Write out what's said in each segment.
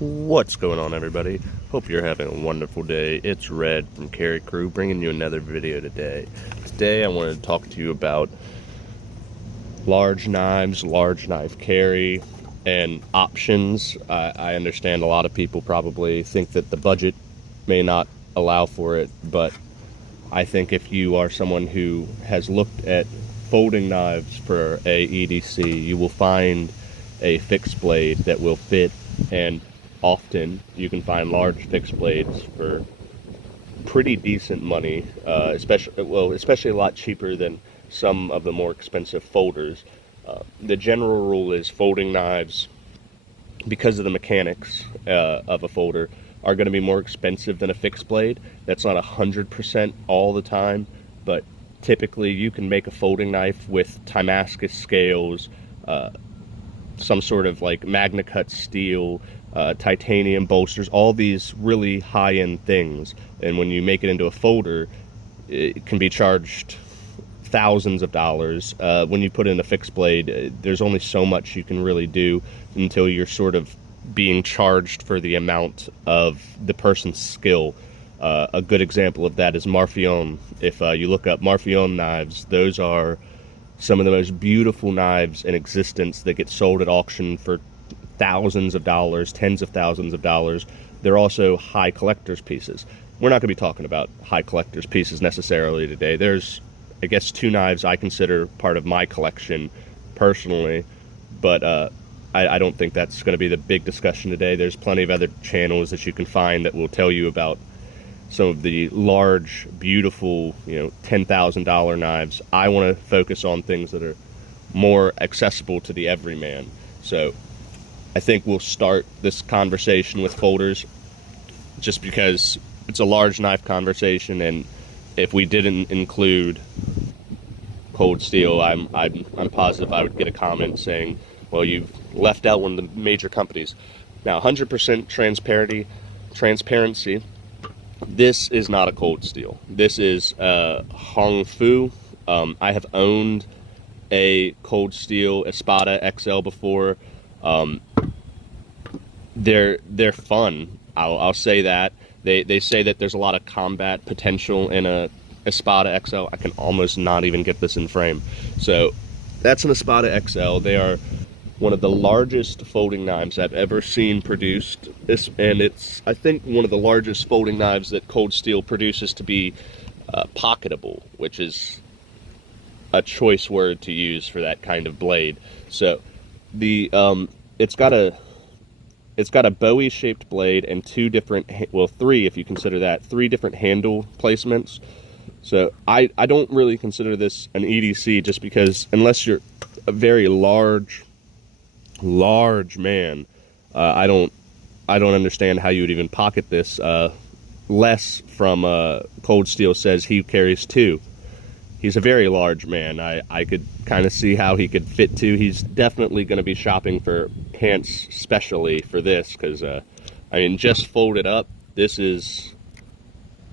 What's going on, everybody? Hope you're having a wonderful day. It's Red from Carry Crew bringing you another video today. Today I wanted to talk to you about large knives, large knife carry, and options. I understand a lot of people probably think that the budget may not allow for it, but I think if you are someone who has looked at folding knives for a EDC, you will find a fixed blade that will fit, and often you can find large fixed blades for pretty decent money, especially a lot cheaper than some of the more expensive folders. The general rule is folding knives, because of the mechanics of a folder, are going to be more expensive than a fixed blade. That's not 100% all the time, but typically you can make a folding knife with Timascus scales, some sort of like Magna Cut steel, titanium bolsters, all these really high-end things. And when you make it into a folder, it can be charged thousands of dollars. When you put in a fixed blade, there's only so much you can really do until you're sort of being charged for the amount of the person's skill. A good example of that is Marfione. If you look up Marfione knives, those are some of the most beautiful knives in existence that get sold at auction for thousands of dollars, tens of thousands of dollars. They're also high collector's pieces. We're not going to be talking about high collector's pieces necessarily today. There's, I guess, two knives I consider part of my collection personally, but I don't think that's going to be the big discussion today. There's plenty of other channels that you can find that will tell you about some of the large, beautiful, $10,000 knives. I want to focus on things that are more accessible to the everyman. So I think we'll start this conversation with folders, just because it's a large knife conversation, and if we didn't include cold steel, I'm positive I would get a comment saying, well, you've left out one of the major companies. Now, 100% transparency, this is not a cold steel. This is Hongfu. I have owned a cold steel Espada XL before. They're fun. I'll say that. They say that there's a lot of combat potential in a Espada XL. I can almost not even get this in frame. So that's an Espada XL. They are one of the largest folding knives I've ever seen produced. And it's, I think, one of the largest folding knives that Cold Steel produces to be pocketable, which is a choice word to use for that kind of blade. So the it's got a Bowie-shaped blade and three if you consider that, three different handle placements. So I don't really consider this an EDC, just because unless you're a very large man, I don't understand how you would even pocket this. Les from Cold Steel says he carries two. He's a very large man. I could kind of see how he could fit two. He's definitely going to be shopping for pants specially for this, because just folded up, this is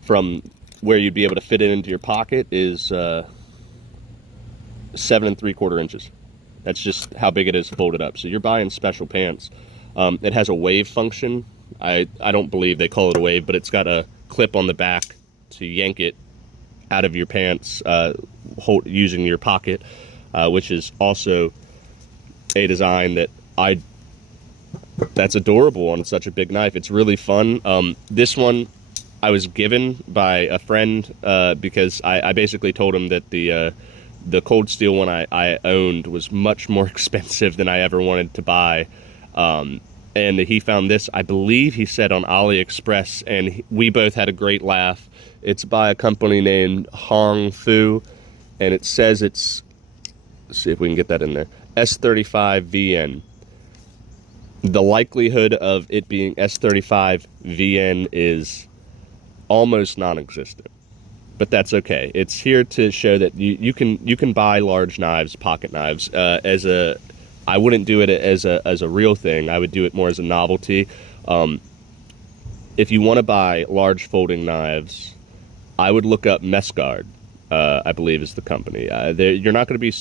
from where you'd be able to fit it into your pocket is 7 3/4 inches. That's just how big it is folded up. So you're buying special pants. It has a wave function. I don't believe they call it a wave, but it's got a clip on the back to yank it out of your pants using your pocket, which is also a design that's adorable on such a big knife. It's really fun. This one I was given by a friend because I basically told him that the Cold Steel one I owned was much more expensive than I ever wanted to buy. And he found this, I believe he said, on AliExpress, and we both had a great laugh. It's by a company named Hongfu, and it says let's see if we can get that in there, S35VN. The likelihood of it being S35VN is almost non-existent, but that's okay. It's here to show that you can buy large knives, pocket knives, I wouldn't do it as a real thing. I would do it more as a novelty. If you want to buy large folding knives, I would look up Mesgard. I believe is the company. You're not going to be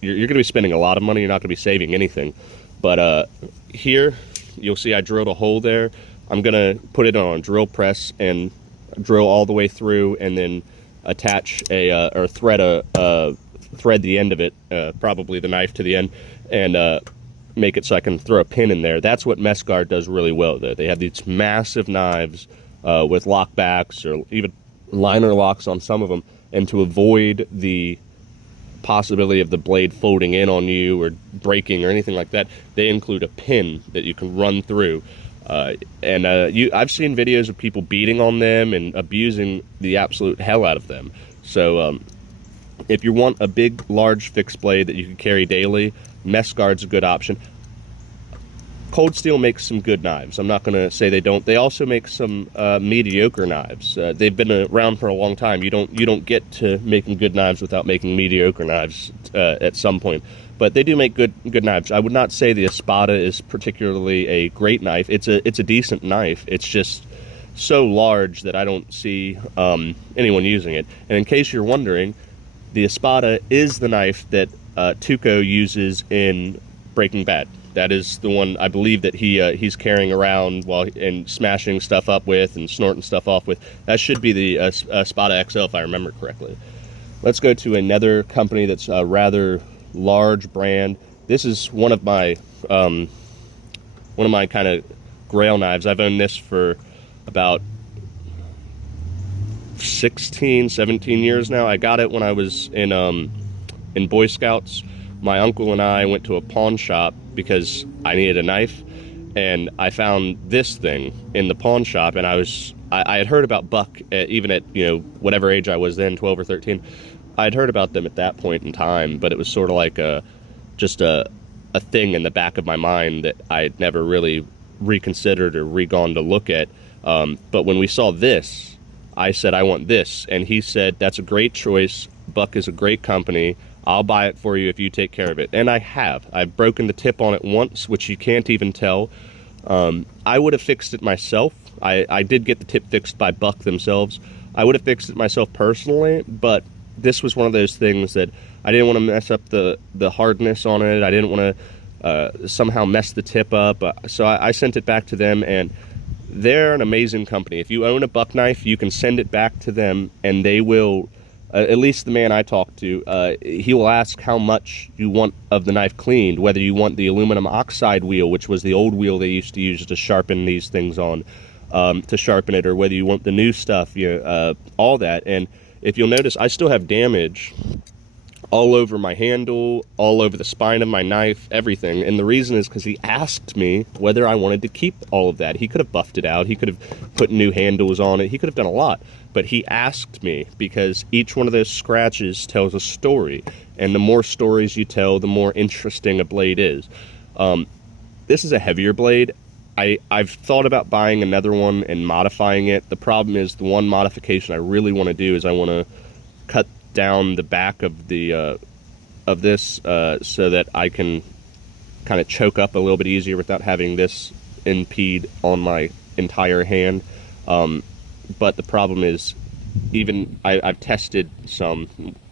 you're going to be spending a lot of money. You're not going to be saving anything. But here, you'll see I drilled a hole there. I'm gonna put it on a drill press and drill all the way through, and then attach or thread the end of it, probably the knife to the end, and make it so I can throw a pin in there. That's what Meskguard does really well, though. They have these massive knives with lockbacks or even liner locks on some of them, and to avoid the possibility of the blade folding in on you or breaking or anything like that, they include a pin that you can run through. I've seen videos of people beating on them and abusing the absolute hell out of them. So if you want a big, large fixed blade that you can carry daily, Meskguard's a good option. Cold Steel makes some good knives. I'm not going to say they don't. They also make some mediocre knives. They've been around for a long time. You don't get to making good knives without making mediocre knives at some point. But they do make good knives. I would not say the Espada is particularly a great knife. It's a decent knife. It's just so large that I don't see anyone using it. And in case you're wondering, the Espada is the knife that Tuco uses in Breaking Bad. That is the one, I believe, that he's carrying around and smashing stuff up with and snorting stuff off with. That should be the Espada XL, if I remember correctly. Let's go to another company that's a rather large brand. This is one of my kind of grail knives. I've owned this for about 16, 17 years now. I got it when I was in Boy Scouts. My uncle and I went to a pawn shop because I needed a knife, and I found this thing in the pawn shop, and I had heard about Buck even at, whatever age I was then, 12 or 13. I'd heard about them at that point in time, but it was sort of like just a thing in the back of my mind that I'd never really reconsidered or gone to look at. But when we saw this, I said, I want this, and he said, that's a great choice. Buck is a great company. I'll buy it for you if you take care of it. And I have. I've broken the tip on it once, which you can't even tell. I would have fixed it myself. I did get the tip fixed by Buck themselves. I would have fixed it myself personally, but this was one of those things that I didn't want to mess up the hardness on it. I didn't want to somehow mess the tip up. So I sent it back to them, and they're an amazing company. If you own a Buck knife, you can send it back to them, and they will... at least the man I talked to, he will ask how much you want of the knife cleaned, whether you want the aluminum oxide wheel, which was the old wheel they used to use to sharpen these things on, to sharpen it, or whether you want the new stuff, all that. And if you'll notice, I still have damage all over my handle, all over the spine of my knife, everything. And the reason is because he asked me whether I wanted to keep all of that. He could have buffed it out. He could have put new handles on it. He could have done a lot. But he asked me because each one of those scratches tells a story. And the more stories you tell, the more interesting a blade is. This is a heavier blade. I've thought about buying another one and modifying it. The problem is the one modification I really want to do is I want to cut down the back of the of this so that I can kind of choke up a little bit easier without having this impede on my entire hand. But the problem is, even I've tested some,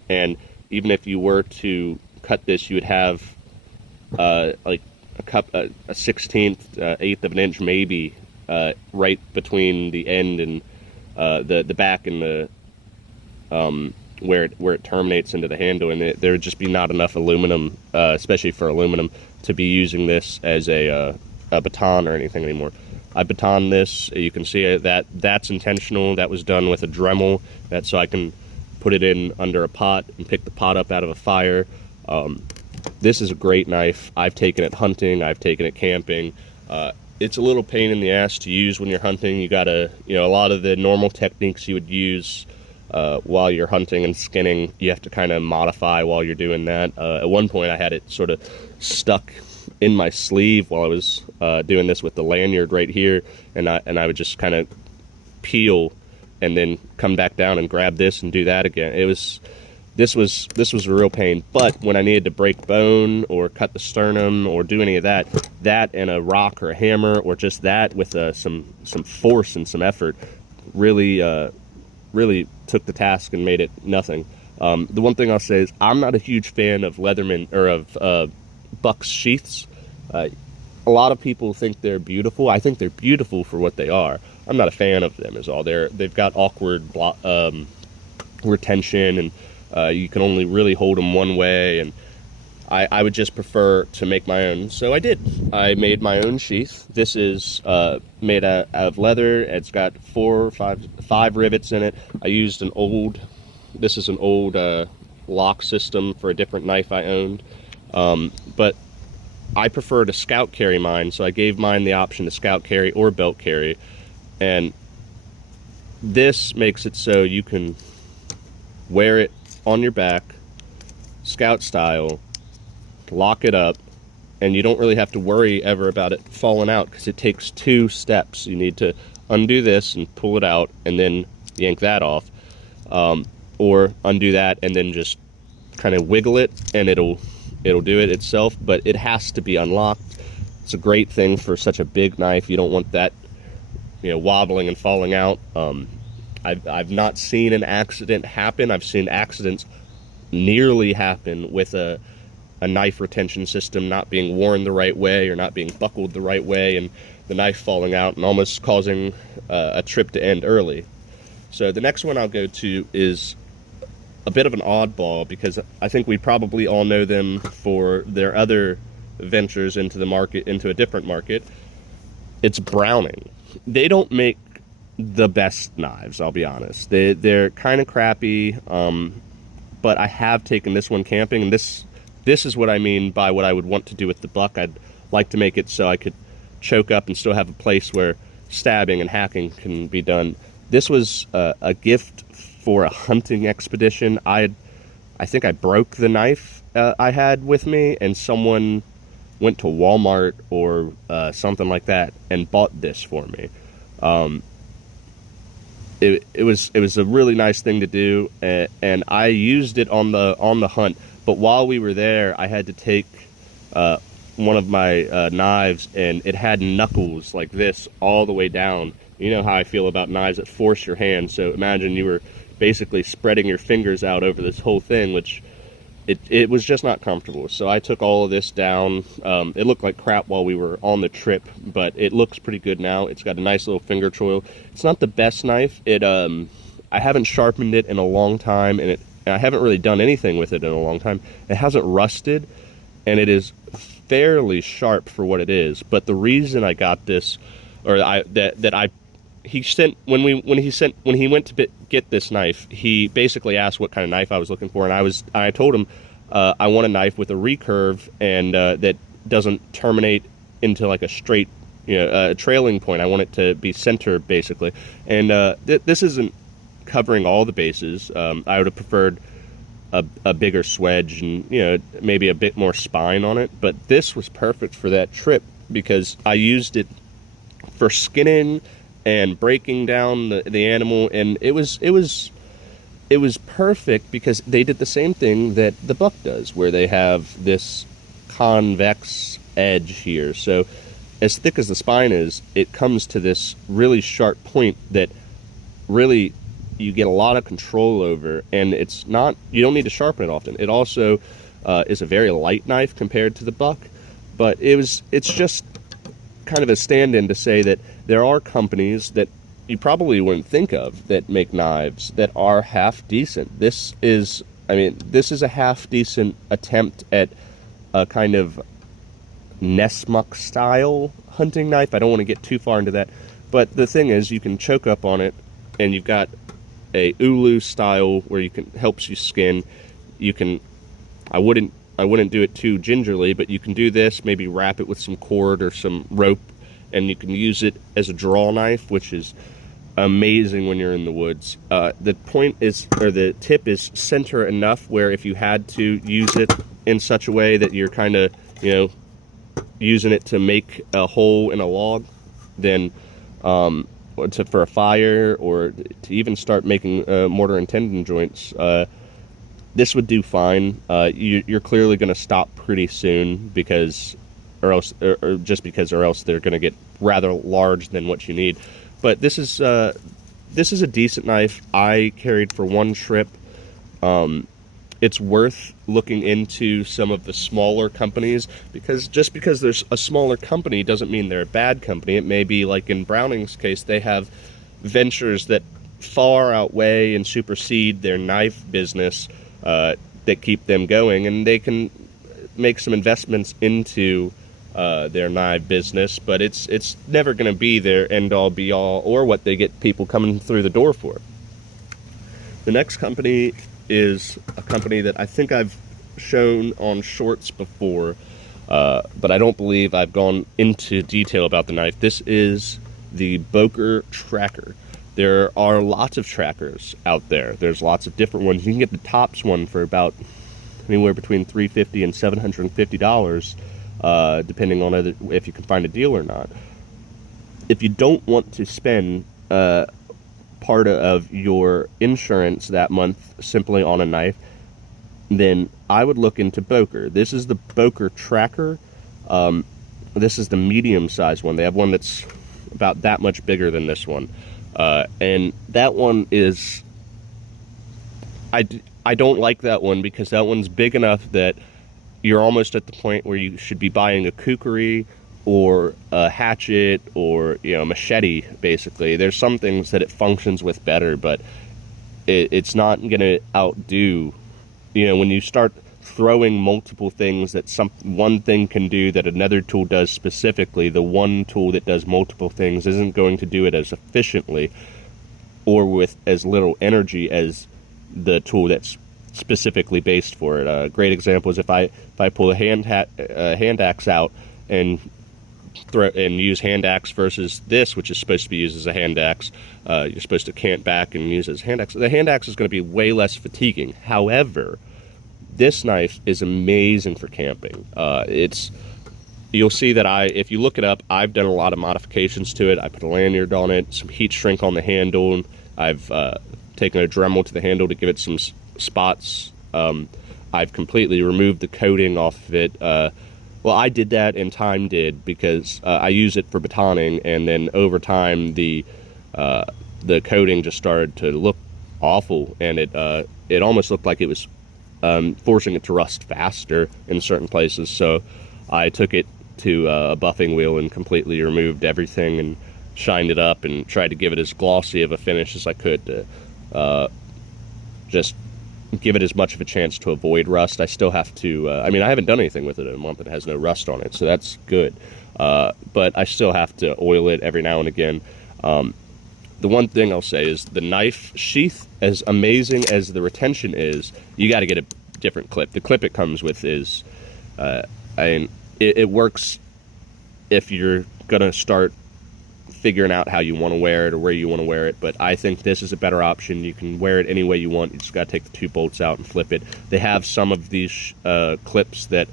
and even if you were to cut this, you would have like a 1/16, eighth of an inch maybe right between the end and the back and the where it terminates into the handle, and there would just be not enough aluminum, especially for aluminum, to be using this as a baton or anything anymore. I baton this. You can see that's intentional. That was done with a Dremel. That's so I can put it in under a pot and pick the pot up out of a fire. This is a great knife. I've taken it hunting. I've taken it camping. It's a little pain in the ass to use when you're hunting. You gotta, a lot of the normal techniques you would use while you're hunting and skinning, you have to kind of modify while you're doing that. At one point, I had it sort of stuck in my sleeve while I was doing this with the lanyard right here, and I would just kind of peel and then come back down and grab this and do that again. This was a real pain. But when I needed to break bone or cut the sternum or do any of that and a rock or a hammer or just that with some force and some effort really took the task and made it nothing. The one thing I'll say is I'm not a huge fan of Leatherman or of Buck's sheaths. a lot of people think they're beautiful. I think they're beautiful for what they are. I'm not a fan of them is all. They've got awkward retention, and you can only really hold them one way, and I would just prefer to make my own. So I did. I made my own sheath. This is made out of leather. It's got five rivets in it. I used this is an old lock system for a different knife I owned. But I prefer to scout carry mine, so I gave mine the option to scout carry or belt carry. And this makes it so you can wear it on your back, scout style, lock it up, and you don't really have to worry ever about it falling out, because it takes 2 steps. You need to undo this and pull it out and then yank that off, or undo that and then just kind of wiggle it and it'll do it itself, but it has to be unlocked. It's a great thing for such a big knife. You don't want that, wobbling and falling out. I've not seen an accident happen. I've seen accidents nearly happen with a knife retention system not being worn the right way or not being buckled the right way, and the knife falling out and almost causing a trip to end early. So the next one I'll go to is a bit of an oddball, because I think we probably all know them for their other ventures into the market, into a different market. It's Browning. They don't make the best knives, I'll be honest. They're kind of crappy, but I have taken this one camping, and this is what I mean by what I would want to do with the buck. I'd like to make it so I could choke up and still have a place where stabbing and hacking can be done. This was a gift for a hunting expedition. I think I broke the knife I had with me, and someone went to Walmart or something like that and bought this for me. It was a really nice thing to do, and I used it on the hunt. But while we were there, I had to take one of my knives, and it had knuckles like this all the way down. You know how I feel about knives that force your hand, so imagine you were basically spreading your fingers out over this whole thing, which it was just not comfortable. So I took all of this down. It looked like crap while we were on the trip, but it looks pretty good now. It's got a nice little finger choil. It's not the best knife. I haven't sharpened it in a long time, and I haven't really done anything with it in a long time. It hasn't rusted, and it is fairly sharp for what it is. But the reason I got this, or he went to get this knife, he basically asked what kind of knife I was looking for, and I told him I want a knife with a recurve and that doesn't terminate into like a straight, a trailing point. I want it to be center basically, and this isn't covering all the bases. I would have preferred a bigger swedge and maybe a bit more spine on it, but this was perfect for that trip because I used it for skinning and breaking down the animal, and it was perfect because they did the same thing that the buck does, where they have this convex edge here. So as thick as the spine is, it comes to this really sharp point that really you get a lot of control over, and you don't need to sharpen it often. It also is a very light knife compared to the buck, but it's just kind of a stand-in to say that there are companies that you probably wouldn't think of that make knives that are half decent. This is a half decent attempt at a kind of Nessmuck style hunting knife. I don't want to get too far into that, but the thing is, you can choke up on it, and you've got a Ulu style where helps you skin. I wouldn't do it too gingerly, but you can do this, maybe wrap it with some cord or some rope, and you can use it as a draw knife, which is amazing when you're in the woods. The tip is center enough where if you had to use it in such a way that you're kind of, using it to make a hole in a log, then for a fire, or to even start making mortar and tendon joints, this would do fine. You're clearly going to stop pretty soon or else they're going to get rather large than what you need. But this is a decent knife. I carried for one trip. it's worth looking into some of the smaller companies, because just because there's a smaller company doesn't mean they're a bad company. It may be like in Browning's case, they have ventures that far outweigh and supersede their knife business that keep them going, and they can make some investments into their knife business, but it's never going to be their end-all be-all or what they get people coming through the door for. The next company is a company that I think I've shown on shorts before, but I don't believe I've gone into detail about the knife. This is the Boker Tracker. There are lots of trackers out there. There's lots of different ones. You can get the tops one for about anywhere between $350 and $750, depending on if you can find a deal or not. If you don't want to spend part of your insurance that month simply on a knife, then I would look into Boker. This is the Boker Tracker. This is the medium-sized one. They have one that's about that much bigger than this one. And that one is... I don't like that one because that one's big enough that you're almost at the point where you should be buying a kukri or a hatchet or, you know, a machete, basically. There's some things that it functions with better, but it's not going to outdo, you know, when you start throwing multiple things that one thing can do that another tool does specifically, the one tool that does multiple things isn't going to do it as efficiently or with as little energy as the tool that's specifically based for it. A great example is if I pull a hand axe out and use hand axe versus this, which is supposed to be used as a hand axe. You're supposed to cant back and use it as a hand axe. The hand axe is going to be way less fatiguing. However, this knife is amazing for camping. You'll see that if you look it up, I've done a lot of modifications to it. I put a lanyard on it, some heat shrink on the handle. I've taken a Dremel to the handle to give it some spots. I've completely removed the coating off of it. Well, I did that and time did because I use it for batoning, and then over time the coating just started to look awful, and it almost looked like it was forcing it to rust faster in certain places. So I took it to a buffing wheel and completely removed everything and shined it up and tried to give it as glossy of a finish as I could to just give it as much of a chance to avoid rust. I still have to, I mean, I haven't done anything with it in a month. It has no rust on it, so that's good. But I still have to oil it every now and again. The one thing I'll say is the knife sheath, as amazing as the retention is, you got to get a different clip. The clip it comes with is, it works if you're going to start figuring out how you want to wear it or where you want to wear it, but I think this is a better option. You can wear it any way you want. You just got to take the 2 bolts out and flip it. They have some of these clips that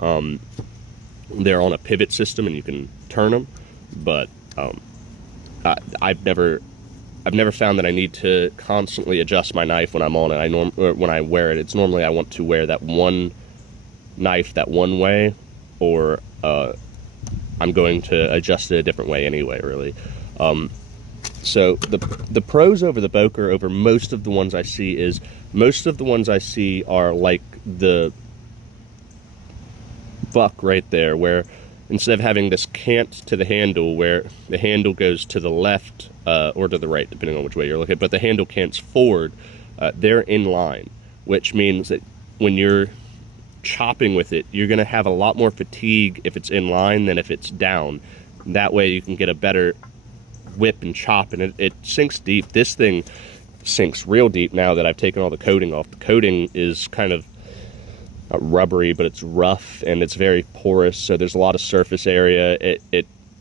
they're on a pivot system and you can turn them, but I've never found that I need to constantly adjust my knife when I'm on it. When I wear it, it's normally I want to wear that one knife that one way, or I'm going to adjust it a different way anyway, really. So the pros over the Boker, over most of the ones I see, is most of the ones I see are like the Buck right there, where instead of having this cant to the handle where the handle goes to the left or to the right, depending on which way you're looking, but the handle cants forward, they're in line, which means that when you're chopping with it, you're going to have a lot more fatigue if it's in line than if it's down. That way you can get a better whip and chop, and it sinks deep. This thing sinks real deep now that I've taken all the coating off. The coating is kind of not rubbery, but it's rough and it's very porous, so there's a lot of surface area.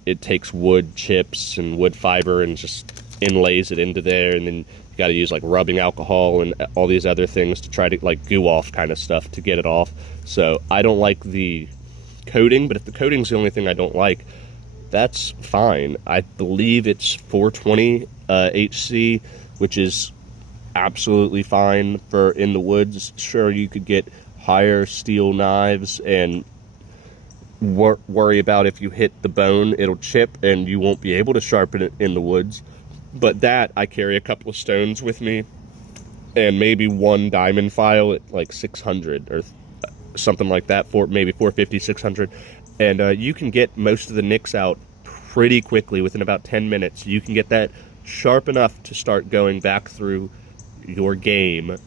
It takes wood chips and wood fiber and just inlays it into there, and then you got to use like rubbing alcohol and all these other things to try to like goo off kind of stuff to get it off. So I don't like the coating, but if the coating's the only thing I don't like, that's fine. I believe it's 420 HC, which is absolutely fine for in the woods. Sure, you could get higher steel knives and worry about if you hit the bone, it'll chip and you won't be able to sharpen it in the woods. But that, I carry a couple of stones with me and maybe one diamond file at like 600 or something like that, for maybe 450, 600. And you can get most of the nicks out pretty quickly. Within about 10 minutes, you can get that sharp enough to start going back through your game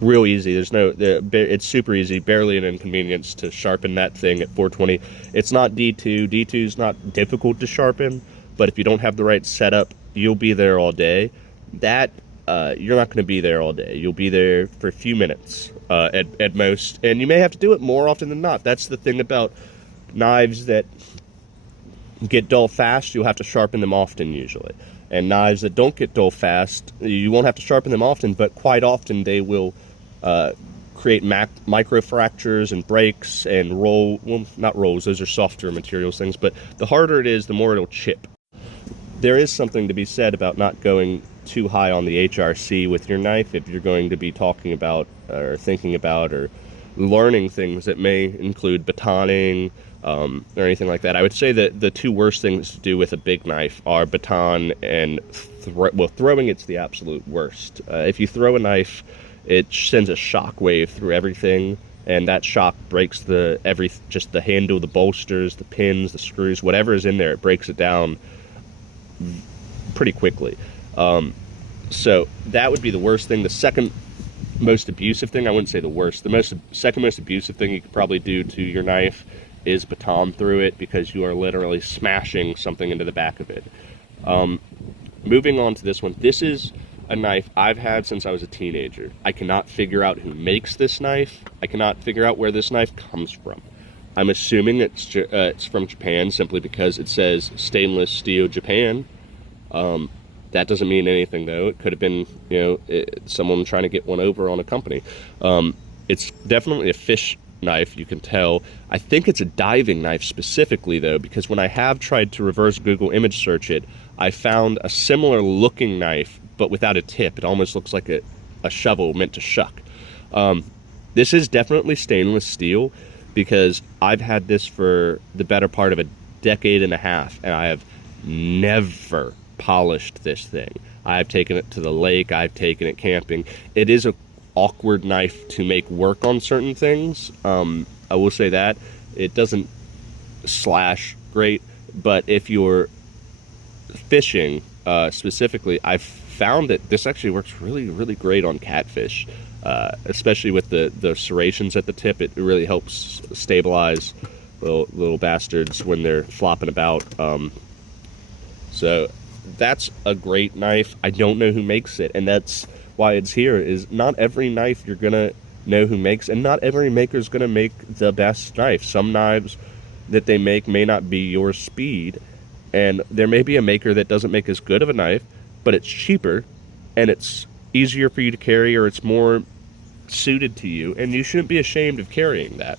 real easy. It's super easy, barely an inconvenience to sharpen that thing at 420. It's not D2. D2 is not difficult to sharpen, but if you don't have the right setup, you'll be there all day. That you're not going to be there all day. You'll be there for a few minutes at most, and you may have to do it more often than not. That's the thing about knives that get dull fast. You'll have to sharpen them often usually. And knives that don't get dull fast, you won't have to sharpen them often, but quite often they will create micro fractures and breaks and not rolls, those are softer materials things, but the harder it is, the more it'll chip. There is something to be said about not going too high on the HRC with your knife if you're going to be talking about or thinking about or learning things that may include batoning or anything like that. I would say that the two worst things to do with a big knife are baton and throwing. It's the absolute worst. If you throw a knife, it sends a shock wave through everything, and that shock breaks just the handle, the bolsters, the pins, the screws, whatever is in there. It breaks it down pretty quickly. So that would be the worst thing. The second most abusive thing, I wouldn't say the worst, second most abusive thing you could probably do to your knife is baton through it, because you are literally smashing something into the back of it. Moving on to this one. This is a knife I've had since I was a teenager. I cannot figure out who makes this knife. I cannot figure out where this knife comes from. I'm assuming it's from Japan, simply because it says stainless steel Japan. That doesn't mean anything, though. It could have been, someone trying to get one over on a company. It's definitely a fish knife, you can tell. I think it's a diving knife specifically, though, because when I have tried to reverse Google image search it, I found a similar looking knife, but without a tip. It almost looks like a shovel meant to shuck. This is definitely stainless steel, because I've had this for the better part of a decade and a half, and I have never polished this thing. I've taken it to the lake, I've taken it camping. It is a awkward knife to make work on certain things. I will say that. It doesn't slash great, but if you're fishing specifically, I've found that this actually works really, really great on catfish, especially with the serrations at the tip. It really helps stabilize little bastards when they're flopping about. So that's a great knife. I don't know who makes it, and that's why it's here. Is not every knife you're gonna know who makes, and not every maker is gonna make the best knife. Some knives that they make may not be your speed, and there may be a maker that doesn't make as good of a knife, but it's cheaper and it's easier for you to carry, or it's more suited to you, and you shouldn't be ashamed of carrying that.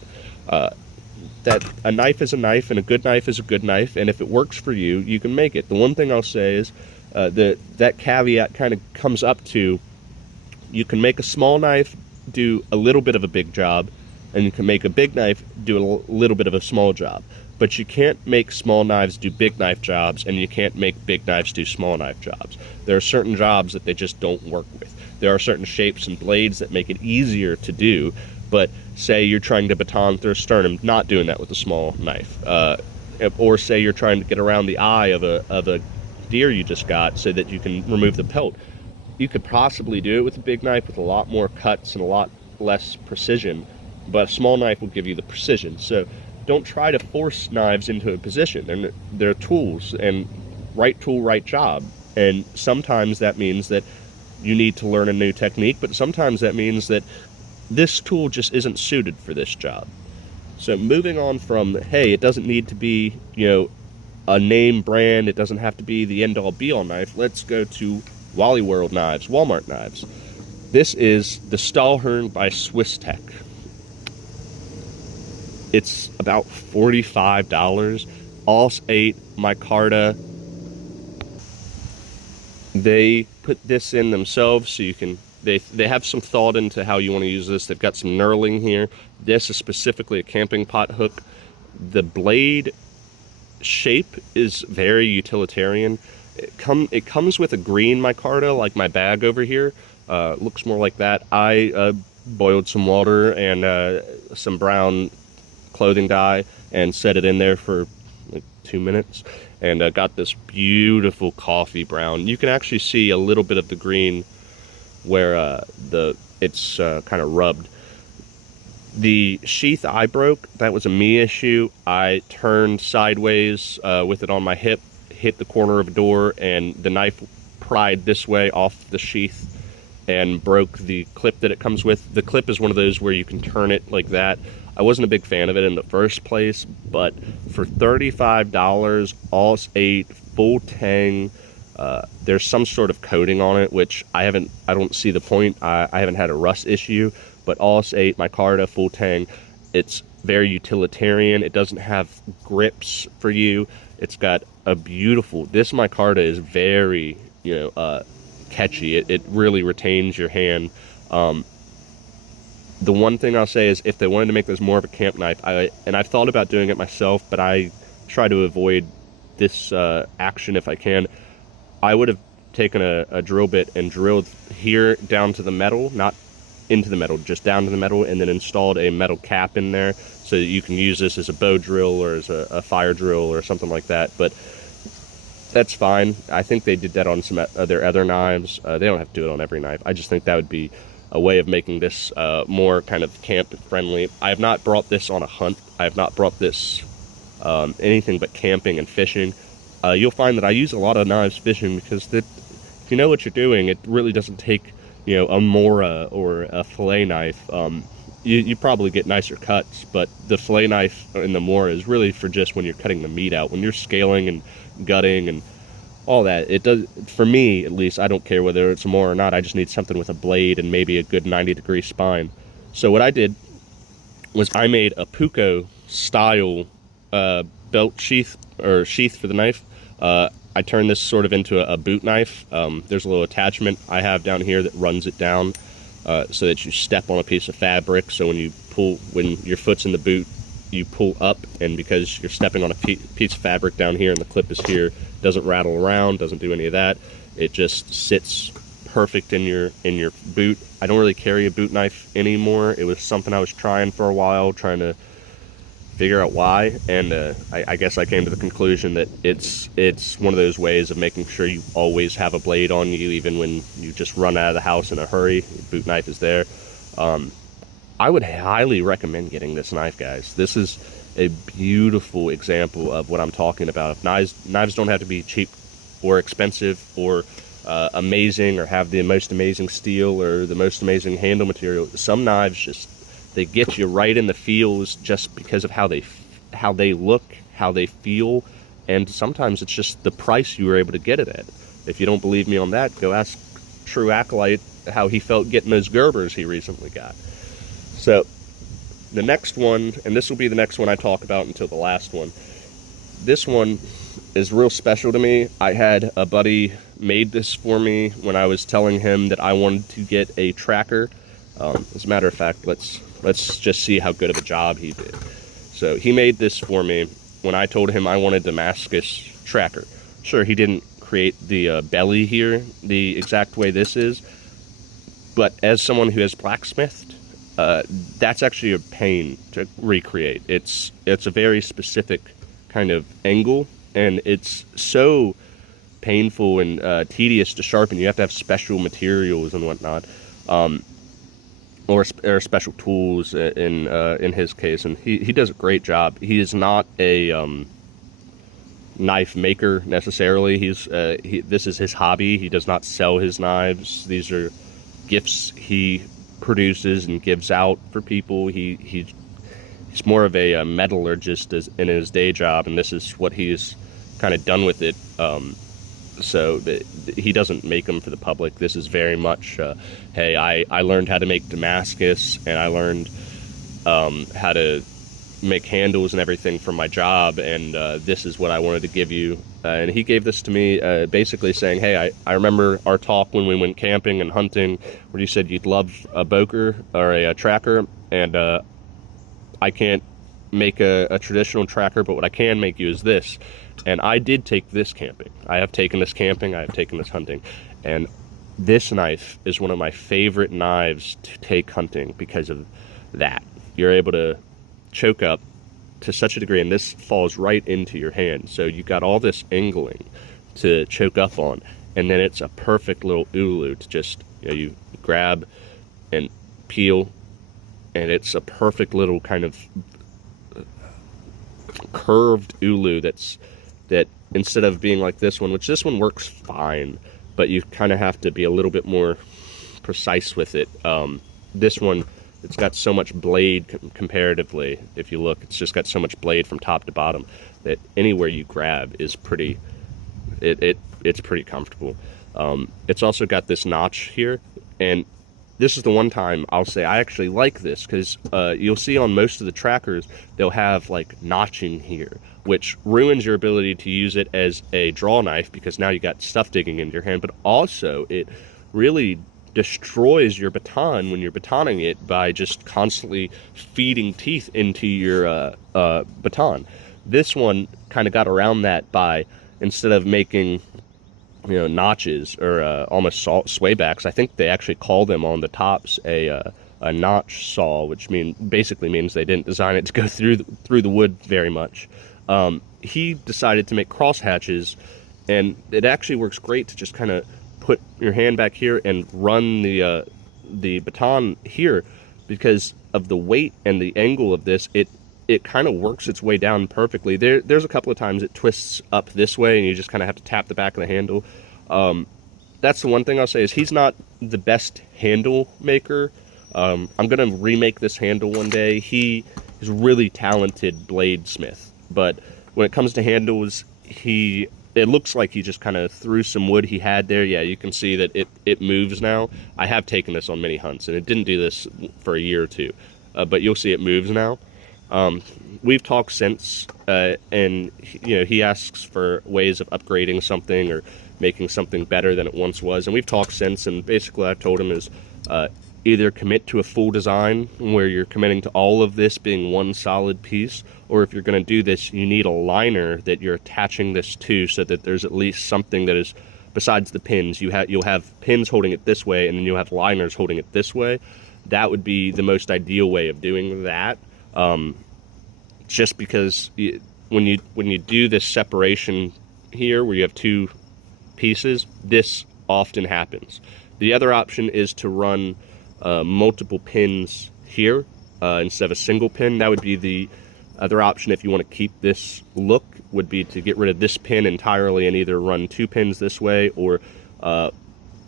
That a knife is a knife, and a good knife is a good knife, and if it works for you, you can make it. The one thing I'll say is that caveat kind of comes up to, you can make a small knife do a little bit of a big job, and you can make a big knife do a little bit of a small job. But you can't make small knives do big knife jobs, and you can't make big knives do small knife jobs. There are certain jobs that they just don't work with. There are certain shapes and blades that make it easier to do, but say you're trying to baton through a sternum, not doing that with a small knife. Or say you're trying to get around the eye of a deer you just got so that you can remove the pelt. You could possibly do it with a big knife with a lot more cuts and a lot less precision, but a small knife will give you the precision. So don't try to force knives into a position. They're tools, and right tool, right job. And sometimes that means that you need to learn a new technique, but sometimes that means that this tool just isn't suited for this job. So moving on from, hey, it doesn't need to be, a name brand, it doesn't have to be the end-all be-all knife, let's go to Wally World knives, Walmart knives. This is the Stahlhelm by Swisstech. It's about $45. AUS 8 micarta. They put this in themselves, so you can, they have some thought into how you want to use this. They've got some knurling here. This is specifically a camping pot hook. The blade shape is very utilitarian. It comes with a green micarta, like my bag over here. Looks more like that. I boiled some water and some brown clothing dye and set it in there for like 2 minutes, and got this beautiful coffee brown. You can actually see a little bit of the green where it's kind of rubbed. The sheath I broke, that was a me issue. I turned sideways with it on my hip, hit the corner of a door, and the knife pried this way off the sheath and broke the clip that it comes with. The clip is one of those where you can turn it like that. I wasn't a big fan of it in the first place, but for $35, AUS 8, full tang, there's some sort of coating on it, which I don't see the point. I haven't had a rust issue, but AUS 8, micarta, full tang, it's very utilitarian. It doesn't have grips for you. It's got a beautiful, this micarta is very, catchy. It really retains your hand. The one thing I'll say is if they wanted to make this more of a camp knife, and I've thought about doing it myself, but I try to avoid this action if I can, I would have taken a drill bit and drilled here down to the metal, not into the metal, just down to the metal, and then installed a metal cap in there so that you can use this as a bow drill or as a fire drill or something like that. But that's fine. I think they did that on some of their other knives. They don't have to do it on every knife. I just think that would be a way of making this more kind of camp friendly. I have not brought this on a hunt. I have not brought this anything but camping and fishing. You'll find that I use a lot of knives fishing because if you know what you're doing, it really doesn't take a Mora or a fillet knife. You probably get nicer cuts, but the fillet knife in the Mora is really for just when you're cutting the meat out. When you're scaling and gutting and all that, it does, for me at least, I don't care whether it's a Mora or not. I just need something with a blade and maybe a good 90-degree spine. So what I did was I made a Puukko style belt sheath or sheath for the knife. I turned this sort of into a boot knife. There's a little attachment I have down here that runs it down so that you step on a piece of fabric. So when your foot's in the boot, you pull up, and because you're stepping on a piece of fabric down here and the clip is here, doesn't rattle around, doesn't do any of that. It just sits perfect in your boot. I don't really carry a boot knife anymore. It was something I was trying for a while, trying to figure out why, and I guess I came to the conclusion that it's one of those ways of making sure you always have a blade on you, even when you just run out of the house in a hurry. Your boot knife is there. I would highly recommend getting this knife, guys. This is a beautiful example of what I'm talking about. Knives don't have to be cheap or expensive or amazing or have the most amazing steel or the most amazing handle material. Some knives they get you right in the feels just because of how they look, how they feel, and sometimes it's just the price you were able to get it at. If you don't believe me on that, go ask True Acolyte how he felt getting those Gerbers he recently got. So the next one, and this will be the next one I talk about until the last one, this one is real special to me. I had a buddy made this for me when I was telling him that I wanted to get a tracker. As a matter of fact, let's just see how good of a job he did. So he made this for me when I told him I wanted Damascus tracker. Sure, he didn't create the belly here the exact way this is, but as someone who has blacksmithed, that's actually a pain to recreate. It's a very specific kind of angle, and it's so painful and tedious to sharpen. You have to have special materials and whatnot. Or special tools in his case, and he does a great job. He is not a knife maker necessarily. This is his hobby. He does not sell his knives. These are gifts he produces and gives out for people. He's more of a metallurgist in his day job, and this is what he's kind of done with it. So he doesn't make them for the public. This is very much, hey, I learned how to make Damascus, and I learned how to make handles and everything from my job, and this is what I wanted to give you. And he gave this to me basically saying, hey, I remember our talk when we went camping and hunting where you said you'd love a Boker or a tracker, and I can't make a traditional tracker, but what I can make you is this. And I did take this camping. I have taken this camping, I have taken this hunting, and this knife is one of my favorite knives to take hunting because of that. You're able to choke up to such a degree, and this falls right into your hand. So you got all this angling to choke up on, and then it's a perfect little ulu to just, you grab and peel, and it's a perfect little kind of curved ulu that instead of being like this one, which this one works fine, but you kind of have to be a little bit more precise with it. This one, it's got so much blade comparatively. If you look, it's just got so much blade from top to bottom that anywhere you grab is pretty, it's pretty comfortable. It's also got this notch here, and this is the one time I'll say I actually like this, because you'll see on most of the trackers, they'll have like notching here, which ruins your ability to use it as a draw knife, because now you got stuff digging into your hand, but also it really destroys your baton when you're batoning it by just constantly feeding teeth into your baton. This one kind of got around that by, instead of making notches or almost swaybacks, I think they actually call them on the tops a notch saw, which basically means they didn't design it to go through the wood very much. He decided to make cross hatches, and it actually works great to just kind of put your hand back here and run the baton here, because of the weight and the angle of this. It kind of works its way down perfectly. There's a couple of times it twists up this way, and you just kind of have to tap the back of the handle. That's the one thing I'll say, is he's not the best handle maker. I'm gonna remake this handle one day. He is a really talented bladesmith, but when it comes to handles, it looks like he just kind of threw some wood he had there. Yeah, you can see that it moves now. I have taken this on many hunts, and it didn't do this for a year or two, but you'll see it moves now. We've talked since, and he asks for ways of upgrading something or making something better than it once was, and we've talked since, and basically I've told him is either commit to a full design where you're committing to all of this being one solid piece, or if you're going to do this, you need a liner that you're attaching this to, so that there's at least something that is, besides the pins, you'll have pins holding it this way, and then you'll have liners holding it this way. That would be the most ideal way of doing that. Just because when you do this separation here, where you have two pieces, this often happens. The other option is to run multiple pins here instead of a single pin. That would be the other option if you want to keep this look, would be to get rid of this pin entirely and either run two pins this way or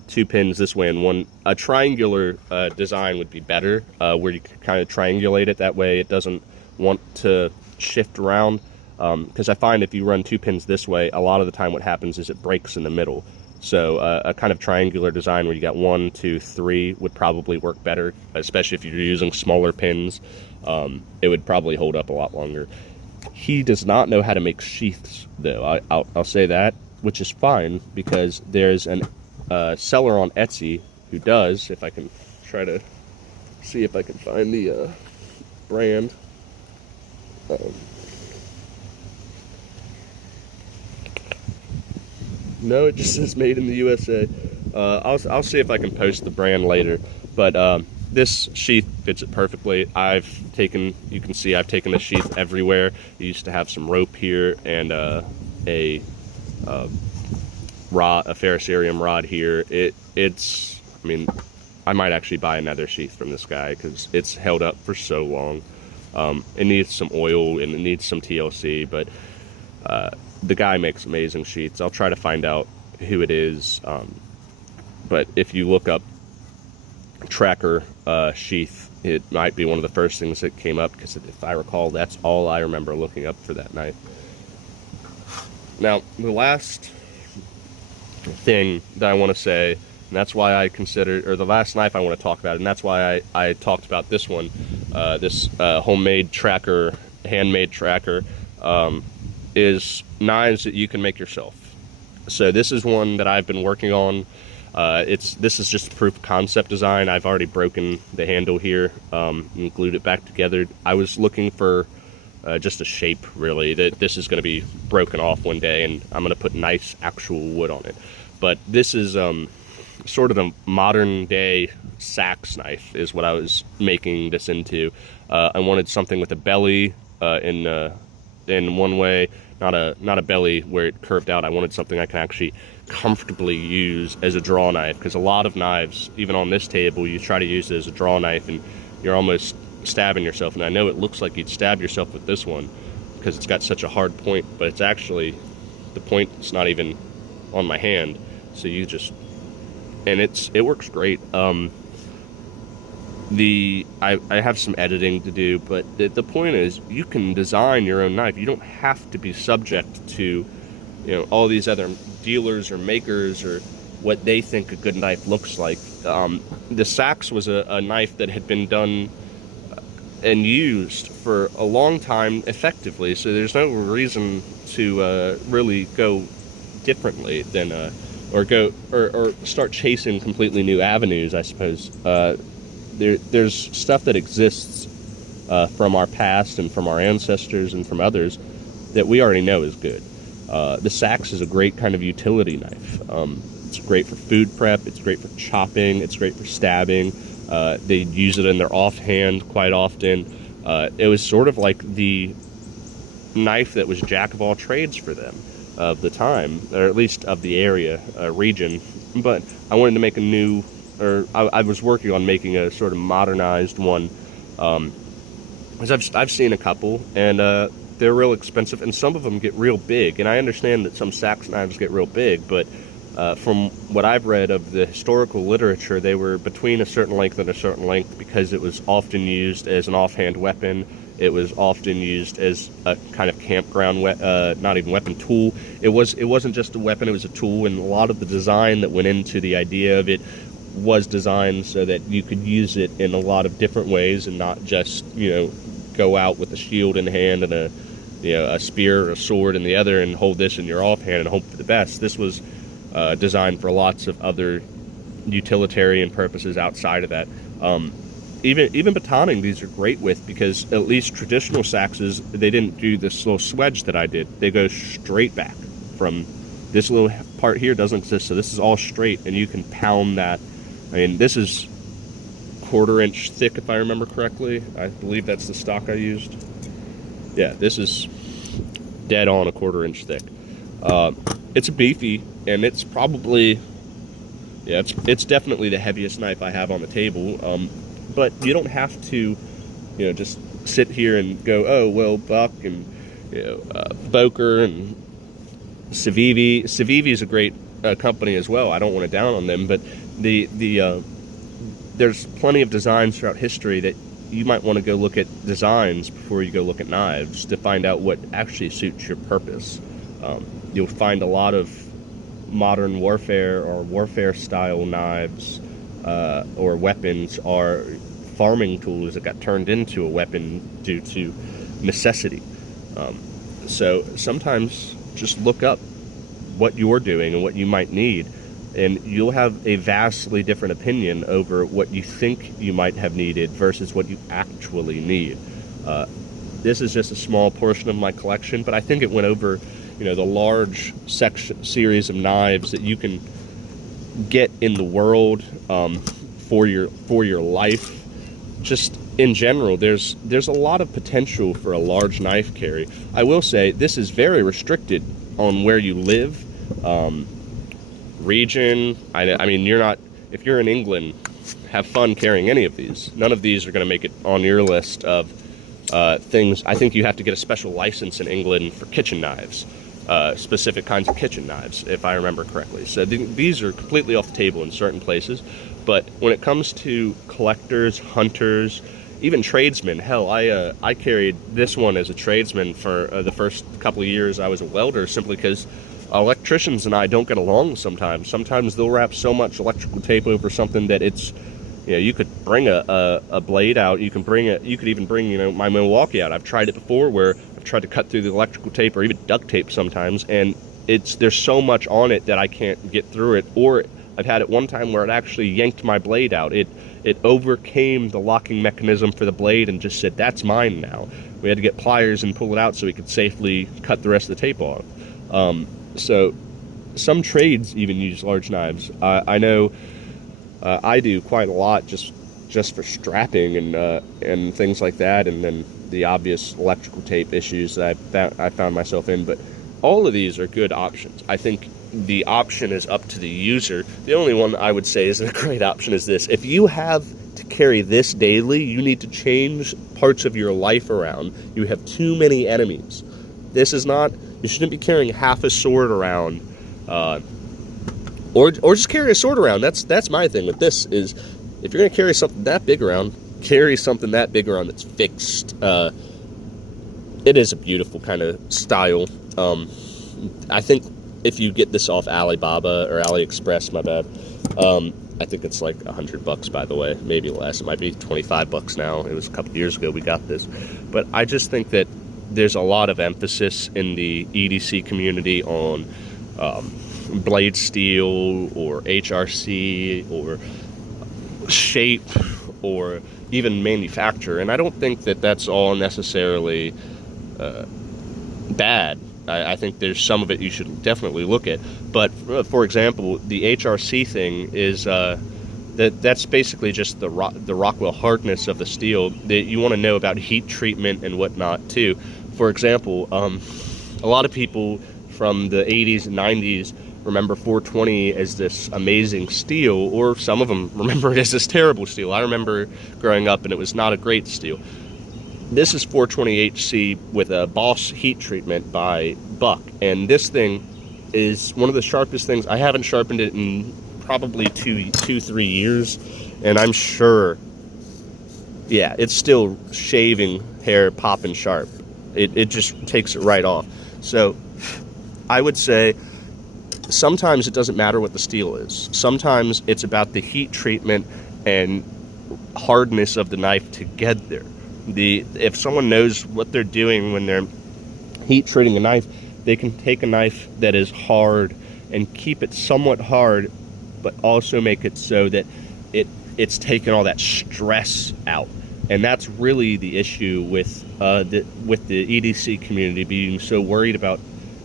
two pins this way, and a triangular design would be better, where you can kind of triangulate it. That way it doesn't want to shift around, because I find if you run two pins this way, a lot of the time what happens is it breaks in the middle. So a kind of triangular design where you got 1, 2, 3 would probably work better, especially if you're using smaller pins. It would probably hold up a lot longer. He does not know how to make sheaths, though. I'll say that, which is fine, because there's an seller on Etsy who does. If I can try to see if I can find the brand. No, it just says made in the USA. I'll see if I can post the brand later, but this sheath fits it perfectly. You can see I've taken the sheath everywhere. You used to have some rope here and a rod, a ferrocerium rod here. I might actually buy another sheath from this guy, because it's held up for so long. It needs some oil and it needs some TLC, but the guy makes amazing sheaths. I'll try to find out who it is, but if you look up tracker sheath, it might be one of the first things that came up, because if I recall, that's all I remember looking up for that knife. Now, the last thing that I want to say, and that's why I considered, or the last knife I want to talk about, and that's why I talked about this one, this homemade tracker, handmade tracker, is knives that you can make yourself. So this is one that I've been working on. This is just a proof of concept design. I've already broken the handle here and glued it back together. I was looking for just a shape, really, that this is going to be broken off one day and I'm going to put nice actual wood on it. But this is sort of a modern day sax knife is what I was making this into. I wanted something with a belly in one way, not a belly where it curved out. I wanted something I can actually comfortably use as a draw knife, because a lot of knives, even on this table, you try to use it as a draw knife and you're almost stabbing yourself. And I know it looks like you'd stab yourself with this one because it's got such a hard point, but it's actually, the point's not even on my hand, so you just, and it works great. I have some editing to do, but the point is you can design your own knife. You don't have to be subject to, all these other dealers or makers or what they think a good knife looks like. The sax was a knife that had been done and used for a long time effectively, so there's no reason to really go differently than or start chasing completely new avenues, I suppose. There's stuff that exists from our past and from our ancestors and from others that we already know is good. The sax is a great kind of utility knife. It's great for food prep, it's great for chopping, it's great for stabbing. They use it in their offhand quite often. It was sort of like the knife that was jack of all trades for them of the time, or at least of the area, region. But I wanted to make a new, or I was working on making a sort of modernized one, because I've seen a couple, and they're real expensive, and some of them get real big. And I understand that some sax knives get real big, but from what I've read of the historical literature, they were between a certain length and a certain length because it was often used as an offhand weapon. It was often used as a kind of campground, not even weapon, tool. It wasn't just a weapon, it was a tool, and a lot of the design that went into the idea of it was designed so that you could use it in a lot of different ways and not just, go out with a shield in hand and a spear or a sword in the other and hold this in your offhand and hope for the best. This was designed for lots of other utilitarian purposes outside of that. Even batoning, these are great with, because at least traditional saxes, they didn't do this little swedge that I did. They go straight back. From this little part here doesn't exist, so this is all straight, and you can pound that. I mean, this is 1/4 inch thick, if I remember correctly. I believe that's the stock I used. Yeah, this is dead on a 1/4 inch thick. It's a beefy, and it's probably, it's definitely the heaviest knife I have on the table. But you don't have to, just sit here and go, oh, well, Buck and, Boker and Civivi. Civivi is a great company as well. I don't want to down on them, but there's plenty of designs throughout history that you might want to go look at designs before you go look at knives to find out what actually suits your purpose. You'll find a lot of modern warfare or warfare style knives or weapons are farming tools that got turned into a weapon due to necessity. So sometimes just look up what you're doing and what you might need, and you'll have a vastly different opinion over what you think you might have needed versus what you actually need. This is just a small portion of my collection, but I think it went over the large series of knives that you can get in the world for your life. Just in general, there's a lot of potential for a large knife carry. I will say this is very restricted on where you live, region. I mean, if you're in England, have fun carrying any of these. None of these are going to make it on your list of things. I think you have to get a special license in England for kitchen knives. Specific kinds of kitchen knives, if I remember correctly. So these are completely off the table in certain places. But when it comes to collectors, hunters, even tradesmen, hell, I carried this one as a tradesman for the first couple of years I was a welder, simply because electricians and I don't get along sometimes. Sometimes they'll wrap so much electrical tape over something that it's, you could bring a blade out. You could even bring, my Milwaukee out. I've tried it before where I've tried to cut through the electrical tape or even duct tape sometimes, and there's so much on it that I can't get through it, or I've had it one time where it actually yanked my blade out. It overcame the locking mechanism for the blade and just said, that's mine now. We had to get pliers and pull it out so we could safely cut the rest of the tape off. So some trades even use large knives. I know I do quite a lot just for strapping and things like that, and then the obvious electrical tape issues that I found myself in. But all of these are good options. I think the option is up to the user. The only one I would say isn't a great option is this. If you have to carry this daily, you need to change parts of your life around. You have too many enemies. This is not, you shouldn't be carrying half a sword around, or just carry a sword around. That's my thing with this is, if you're going to carry something that big around, carry something that big around that's fixed. It is a beautiful kind of style. I think if you get this off Alibaba or AliExpress, my bad, I think it's like $100, by the way, maybe less. It might be $25 now. It was a couple years ago we got this. But I just think that there's a lot of emphasis in the EDC community on blade steel or HRC or shape or even manufacture, and I don't think that that's all necessarily bad. I think there's some of it you should definitely look at. But for example, the HRC thing is that's basically just the Rockwell hardness of the steel. That you want to know about heat treatment and whatnot too. For example, a lot of people from the 80s and 90s remember 420 as this amazing steel, or some of them remember it as this terrible steel. I remember growing up and it was not a great steel. This is 420HC with a Boss heat treatment by Buck, and this thing is one of the sharpest things. I haven't sharpened it in probably 3 years, and I'm sure, yeah, it's still shaving hair popping sharp. It just takes it right off. So I would say sometimes it doesn't matter what the steel is. Sometimes it's about the heat treatment and hardness of the knife together. If someone knows what they're doing when they're heat treating a knife, they can take a knife that is hard and keep it somewhat hard, but also make it so that it's taking all that stress out. And that's really the issue with the EDC community being so worried about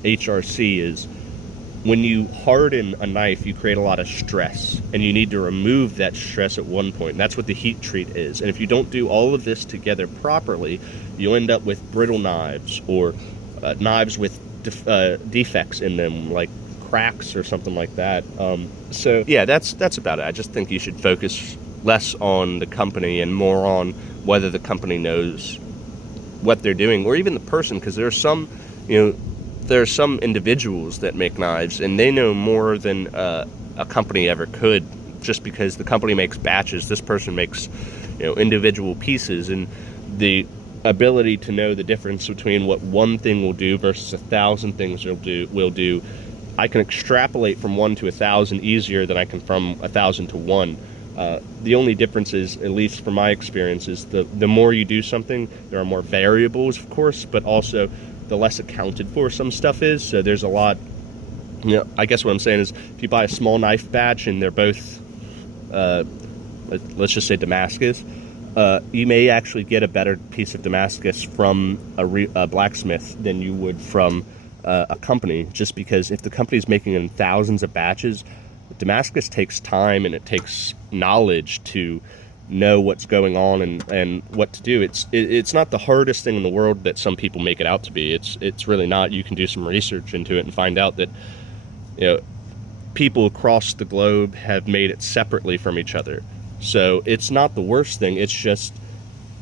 HRC is, when you harden a knife, you create a lot of stress, and you need to remove that stress at one point. And that's what the heat treat is. And if you don't do all of this together properly, you'll end up with brittle knives, or knives with defects in them, like cracks or something like that. So yeah, that's about it. I just think you should focus less on the company and more on whether the company knows what they're doing, or even the person, because there are some, there are some individuals that make knives and they know more than a company ever could, just because the company makes batches. This person makes individual pieces, and the ability to know the difference between what one thing will do versus 1,000 things will do, I can extrapolate from 1 to 1,000 easier than I can from 1,000 to 1. The only difference is, at least from my experience, is the more you do something, there are more variables, of course, but also the less accounted for some stuff is. So there's a lot, I guess what I'm saying is, if you buy a small knife batch and they're both, let's just say Damascus, you may actually get a better piece of Damascus from a blacksmith than you would from a company, just because if the company's making in thousands of batches, Damascus takes time and it takes knowledge to know what's going on and what to do. It's not the hardest thing in the world that some people make it out to be. It's really not. You can do some research into it and find out that people across the globe have made it separately from each other. So it's not the worst thing. It's just,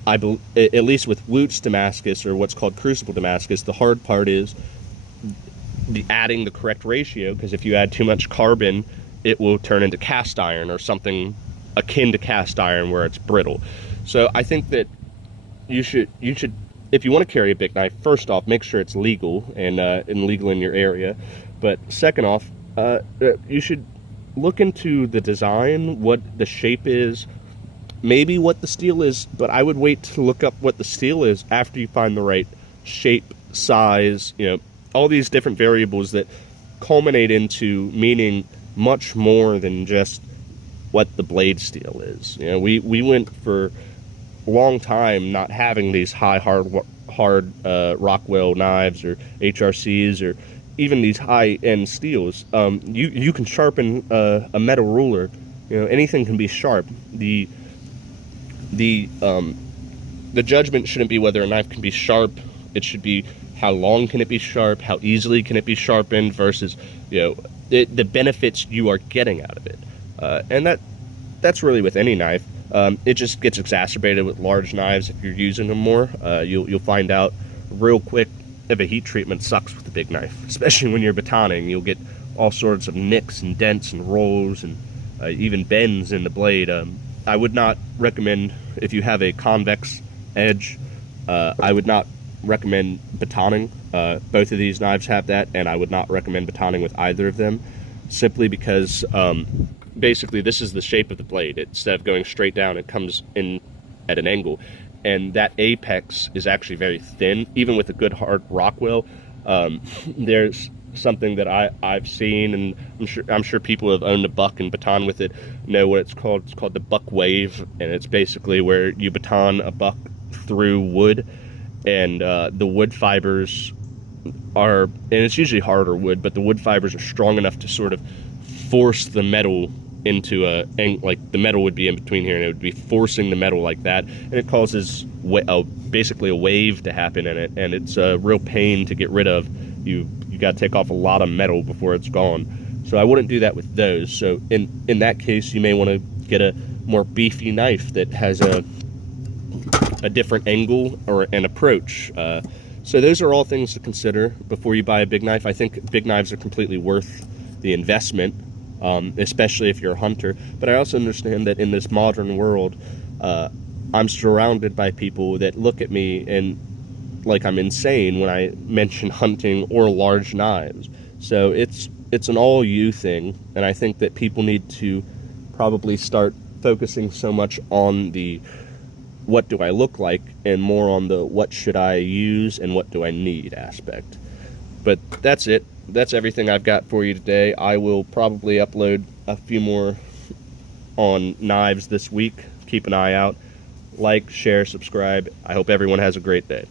at least with Wootz Damascus, or what's called Crucible Damascus, the hard part is adding the correct ratio, because if you add too much carbon, it will turn into cast iron or something akin to cast iron where it's brittle. So I think that you should, if you want to carry a big knife, first off, make sure it's legal and legal in your area. But second off, you should look into the design, what the shape is, maybe what the steel is, but I would wait to look up what the steel is after you find the right shape, size, all these different variables that culminate into meaning much more than just what the blade steel is. You know, we went for a long time not having these high hard Rockwell knives or HRCs or even these high-end steels. You can sharpen a metal ruler. You know, anything can be sharp. The judgment shouldn't be whether a knife can be sharp. It should be how long can it be sharp, how easily can it be sharpened, versus, you know, the benefits you are getting out of it. And that's really with any knife. It just gets exacerbated with large knives if you're using them more. You'll find out real quick if a heat treatment sucks with a big knife, especially when you're batoning. You'll get all sorts of nicks and dents and rolls and even bends in the blade. I would not recommend, if you have a convex edge, I would not recommend batoning. Both of these knives have that, and I would not recommend batoning with either of them, simply because basically this is the shape of the blade. Instead of going straight down, it comes in at an angle, and that apex is actually very thin. Even with a good hard Rockwell, there's something that I've seen, and I'm sure people who have owned a buck and baton with it know what it's called. It's called the buck wave, and it's basically where you baton a buck through wood, and the wood fibers are, and it's usually harder wood, but the wood fibers are strong enough to sort of force the metal into like the metal would be in between here, and it would be forcing the metal like that, and it causes basically a wave to happen in it, and it's a real pain to get rid of. You got to take off a lot of metal before it's gone. So I wouldn't do that with those. So in that case, you may want to get a more beefy knife that has a different angle or an approach. So those are all things to consider before you buy a big knife. I think big knives are completely worth the investment, especially if you're a hunter. But I also understand that in this modern world, I'm surrounded by people that look at me and like I'm insane when I mention hunting or large knives. So it's an all you thing, and I think that people need to probably start focusing so much on the what do I look like and more on the what should I use and what do I need aspect. But that's it. That's everything I've got for you today. I will probably upload a few more on knives this week. Keep an eye out. Like, share, subscribe. I hope everyone has a great day.